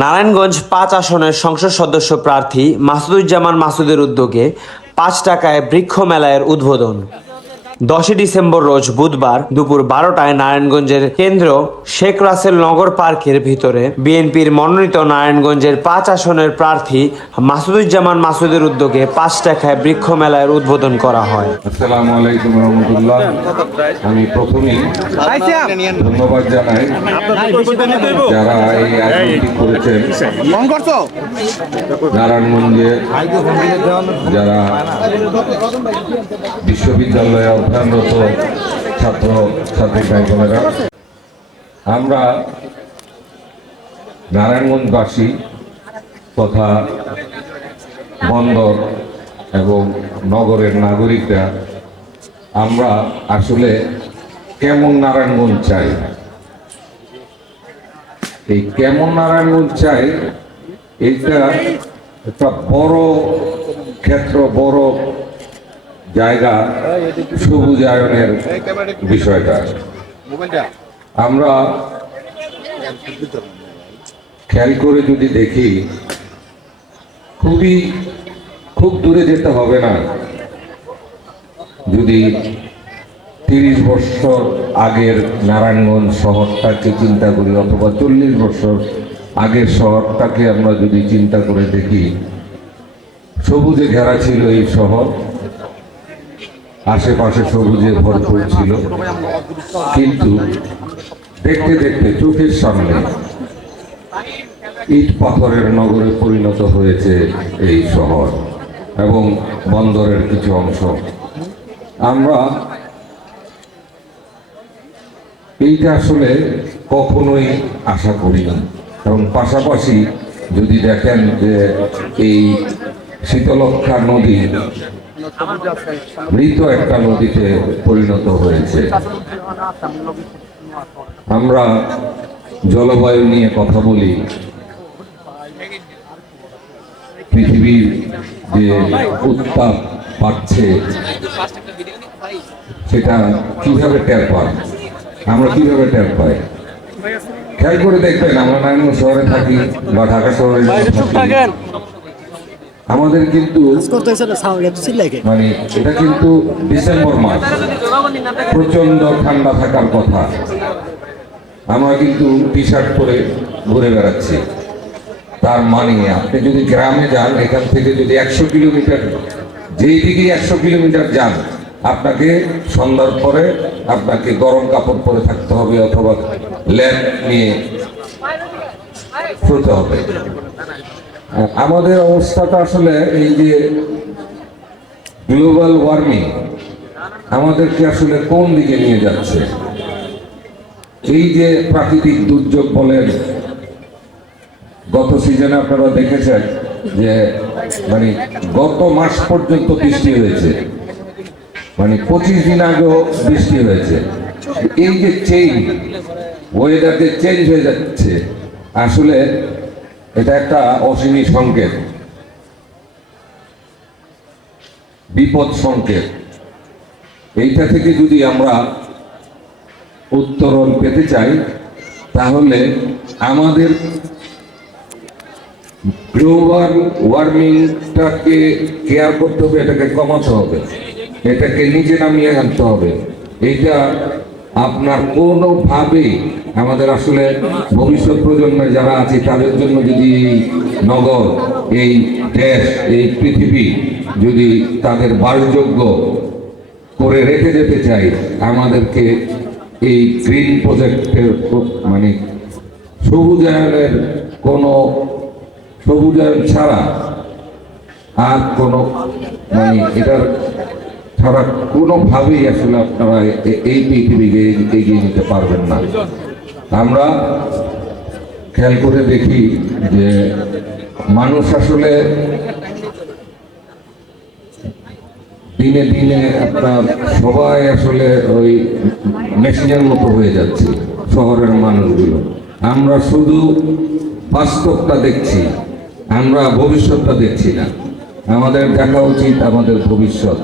নারায়ণগঞ্জ ৫ আসনের সংসদ সদস্য প্রার্থী মাসুদুজ্জামান মাসুদের উদ্যোগে ৫ টাকায় বৃক্ষ মেলার উদ্বোধন। ১০ ডিসেম্বর রোজ বুধবার দুপুর ১২টায় নারায়ণগঞ্জের কেন্দ্র শেখ রাসেল নগর পার্কের ভিতরে বিএনপির মনোনীত নারায়ণগঞ্জের ৫ আসনের প্রার্থী মাসুদুজ্জামান মাসুদের উদ্যোগে ৫ টাকায় বৃক্ষ মেলার উদ্বোধন করা হয়। আসসালামু আলাইকুম রহমতুল্লাহ। আমি প্রথমেই ধন্যবাদ জানাই যারা এই আয়োজনটি করেছেন, নারায়ণগঞ্জে যারা বিশ্ববিদ্যালয়ে অধ্যয়নরত ছাত্র ছাত্রী ভাই বোনেরা, আমরা নারায়ণগঞ্জবাসী তথা বন্দর এবং নগরের নাগরিকরা আমরা আসলে কেমন নারায়ণগঞ্জ চাই। এই কেমন নারায়ণগঞ্জ চাই, এইটা একটা বড় ক্ষেত্র, বড় জায়গা, সবুজায়নের বিষয়টা আমরা খেয়াল করে যদি দেখি, খুব দূরে যেতে হবে না। যদি ৩০ বছর আগের নারায়ণগঞ্জ শহরটাকে চিন্তা করি, অথবা ৪০ বছর আগের শহরটাকে আমরা যদি চিন্তা করে দেখি, সবুজে ঘেরা ছিল এই শহর, আশেপাশে সবুজে ভরপুর ছিল। কিন্তু দেখতে দেখতে চোখের সামনে ইট পাথরের নগরে পরিণত হয়েছে এই শহর এবং বন্দরের কিছু অংশ। আমরা এইটা আসলে কখনোই আশা করিনি। এবং পাশাপাশি যদি দেখেন যে এই শীতলক্ষা নদী মৃত একটা নদীতে পরিণত হয়েছে। আমরা জলবায়ু নিয়ে কথা বলি, পৃথিবীর যে উত্তাপ বাড়ছে সেটা কিভাবে টের পাই, আমরা কিভাবে টের পাই? খেয়াল করে দেখবেন, আমরা নারায়ণগঞ্জ শহরে থাকি বা ঢাকা শহরে আমাদের কিন্তু মানে এটা কিন্তু ডিসেম্বর মাস, প্রচন্ড ঠান্ডা থাকার কথা। আমরা কিন্তু টি শার্ট পরে ঘুরে বেড়াচ্ছি। তার মানে আপনি যদি গ্রামে যান, এখান থেকে যদি ১০০ কিলোমিটার, যেই দিকে ১০০ কিলোমিটার যান, আপনাকে সন্ধ্যার পরে আপনাকে গরম কাপড় পরে থাকতে হবে, অথবা ল্যাম্প নিয়ে শুতে হবে। আমাদের অবস্থাটা আসলে এই যে গ্লোবাল ওয়ার্মিং আমাদেরকে আসলে কোন দিকে নিয়ে যাচ্ছে? এই যে প্রাকৃতিক দুর্যোগ বলেন, গত সিজনে আপনারা দেখেছেন যে মানে গত মাস পর্যন্ত বৃষ্টি হয়েছে, মানে ২৫ দিন আগেও বৃষ্টি হয়েছে। এই যে চেঞ্জ, ওয়েদার যে চেঞ্জ হয়ে যাচ্ছে, আসলে এটা একটা অশনি সংকেত, বিপদ সংকেত। এইটা থেকে যদি আমরা উত্তরণ পেতে চাই, তাহলে আমাদের গ্লোবাল ওয়ার্মিংটাকে কেয়ার করতে হবে, এটাকে কমাতে হবে, এটাকে নিচে নামিয়ে আনতে হবে। এইটা আপনার কোনোভাবেই আমাদের আসলে ভবিষ্যৎ প্রজন্মে যারা আছে তাদের জন্য যদি এই নগর, এই দেশ, এই পৃথিবী যদি তাদের বাসযোগ্য করে রেখে যেতে চাই, আমাদেরকে এই গ্রিন প্রজেক্টের মানে সবুজায়নের সবুজায়ন ছাড়া আর কোনো মানে এটার ছাড়া কোনোভাবেই আসলে আপনারা এই পৃথিবীকে এগিয়ে নিতে পারবেন না। আমরা খেয়াল করে দেখি যে মানুষ আসলে দিনে দিনে আপনার সবাই আসলে ওই মেশিনের মতো হয়ে যাচ্ছে, শহরের মানুষগুলো। আমরা শুধু বাস্তবটা দেখছি, আমরা ভবিষ্যৎটা দেখছি না। আমাদের দেখা উচিত আমাদের ভবিষ্যৎ।